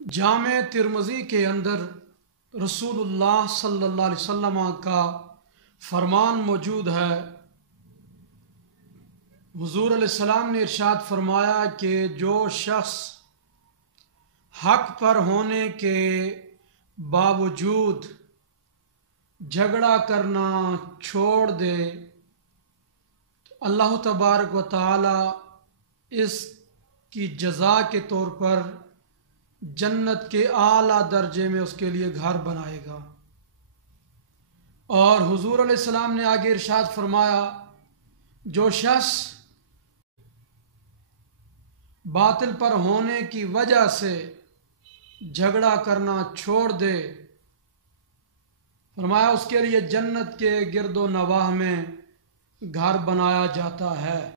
जामे तिरमिज़ी के अंदर रसूलुल्लाह सल्लल्लाहु अलैहि वसल्लम का फरमान मौजूद है। हुज़ूर अलैहिस्सलाम ने इरशाद फरमाया कि जो शख्स हक पर होने के बावजूद झगड़ा करना छोड़ दे तो अल्लाह तबारक व तआला इसकी जज़ा के तौर पर जन्नत के आला दर्जे में उसके लिए घर बनाएगा। और हुज़ूर अलैहिस्सलाम ने आगे इरशाद फरमाया, जो शख्स बातिल पर होने की वजह से झगड़ा करना छोड़ दे, फरमाया उसके लिए जन्नत के गिरदो नवाह में घर बनाया जाता है।